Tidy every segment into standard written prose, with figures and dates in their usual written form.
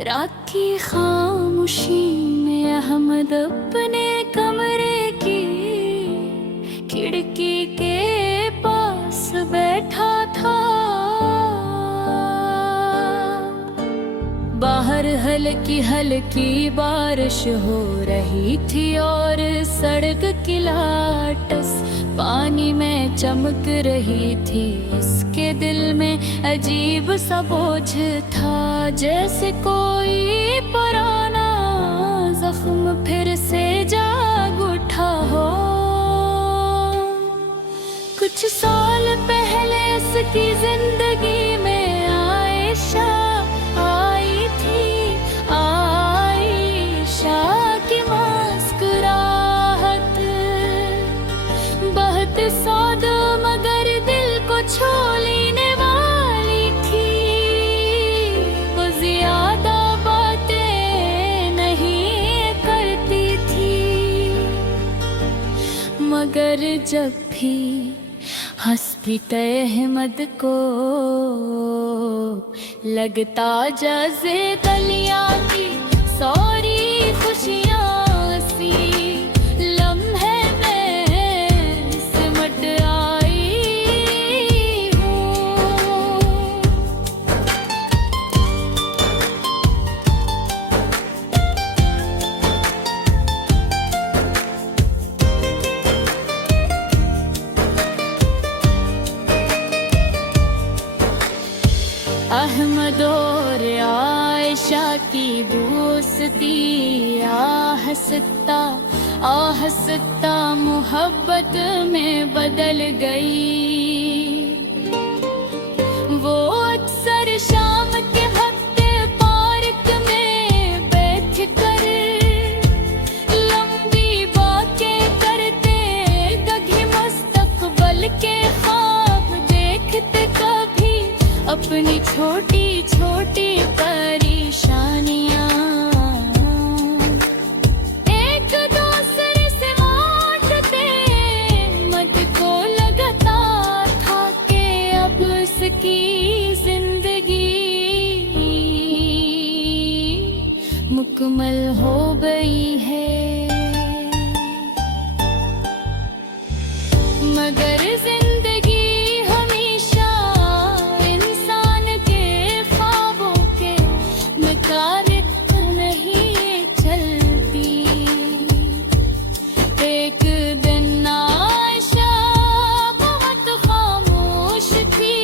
रात की खामोशी में अहमद अपने कमरे की खिड़की के पास बैठा था। बाहर हल्की हल्की बारिश हो रही थी और सड़क की लाटस पानी में चमक रही थी। इसके दिल में अजीब सा बोझ था, जैसे कोई पुराना जख्म फिर से जाग उठा हो। कुछ साल पहले इसकी जिंदगी में आयशा आई थी। आयशा की मुस्कुराहट बहुत सादा मगर दिल को छू लेने वाली थी। वो ज्यादा बातें नहीं करती थी, मगर जब भी हंसती अहमद को लगता जैसे कलियां की सारी खुशियां सी लम्हे में सिमट आई हूँ। अहमद और आयशा की दोस्ती आहिस्ता मोहब्बत में बदल गई। वो अक्सर शाम के वक्त पार्क में बैठकर लंबी बातें करते, कभी मुस्तकबल के ख्वाब देखते, कभी अपनी छोटी छोटी परेशानियां एक दूसरे से बांटते। मत को लगता था कि अब उसकी जिंदगी मुकम्मल हो गई है, मगर जिंदगी नहीं चलती। एक दिन आयशा बहुत खामोश थी,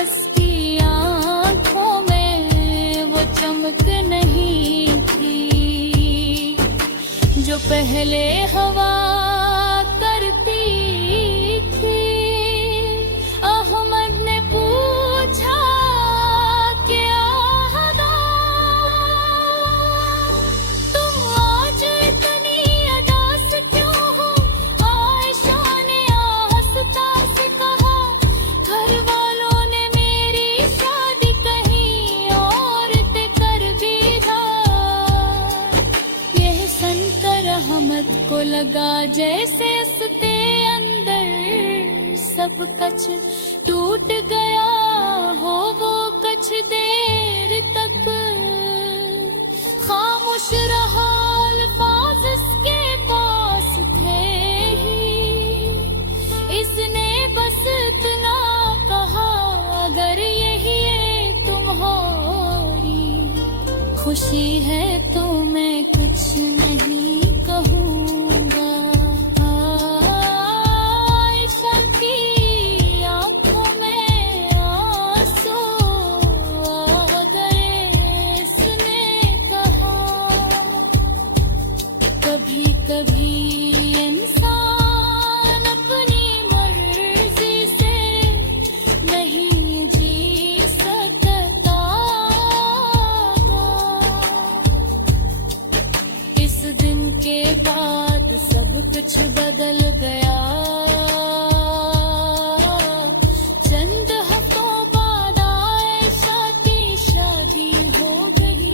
उसकी आँखों में वो चमक नहीं थी जो पहले हवा करती थी। अहमद ने पूछा, को लगा जैसे उसके अंदर सब कुछ टूट गया हो। वो कुछ देर तक खामोश रहा, अल्फाज इसके पास थे ही। इसने बस इतना कहा, अगर यही तुम्हारी खुशी है तो मैं कुछ नहीं कहूँगा। आयशा की आँखों में आंसू आ गए। इसने कहा, कभी कभी इंसान अपनी मर्जी से नहीं जी सकता। इस दिन के बाद सब कुछ बदल गया। चंद हफ्तों बाद आयशा की शादी हो गई।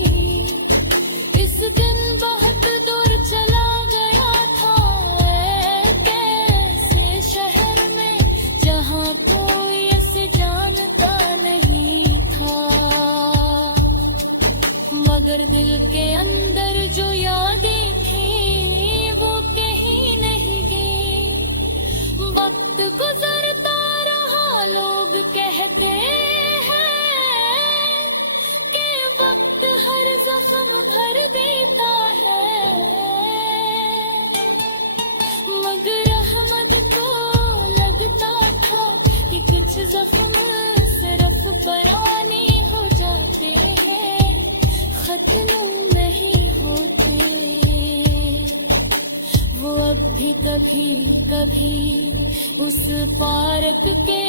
इस दिन बहुत दूर चला गया था, एक ऐसे शहर में जहाँ कोई ऐसे जानता नहीं था। मगर दिल के अंदर जो यादें थी वो कहीं नहीं गई। वक्त गुजरता रहा, लोग कहते हैं कि वक्त हर जख्म भर देता है, मगर अहमद को लगता था कि कुछ जख्म सिर्फ पुराने हो जाते हैं, खत्म नहीं होते। वो अब भी कभी कभी उस पार्क के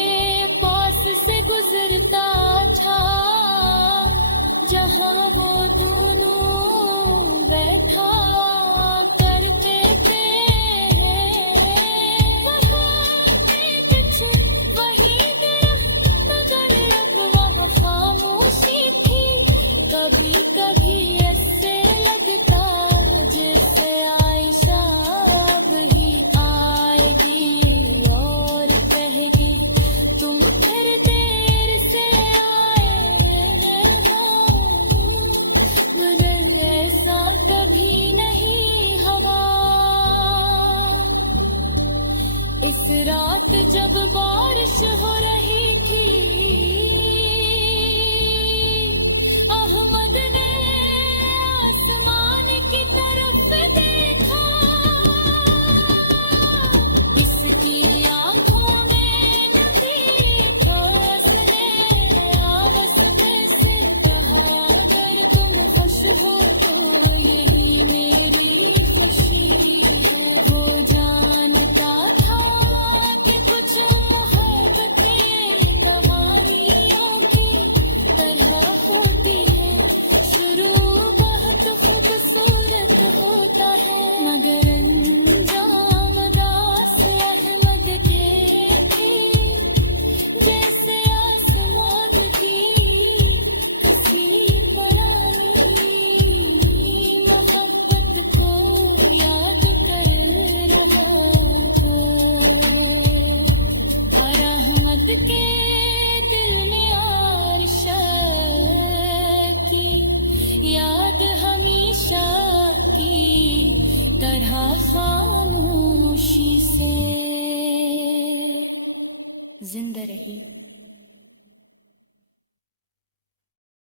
पास से गुजरता था जहाँ वो दोनों बैठा करते थे। वहाँ पे कुछ वही दरख्त, मगर अब वहाँ खामोशी थी। कभी कभी ऐसे लगता जैसे आयशा अब ही आएगी और कहेगी तुम फिर देर से आए हो, मगर ऐसा कभी नहीं हुआ। इस रात जब बारिश हो रही थी, अहमद ने आसमान की तरफ देखा। इसकी आंखों में नदी को उसने आवाज़ से कहा, अगर तुम खुश हो तो यही मेरी खुशी है। वो जानता था कि कुछ मोहब्बतें कहानियों की तरह होती है, शुरू बहुत खूबसूरत होता है, मगर अंजाम दास अहमद के थे। जैसे आसमान की कसी पुरानी मोहब्बत को याद कर रहा था, और अहमद के दिल में आरिशा की याद हमेशा की तरह खामोशी से जिंदा रही।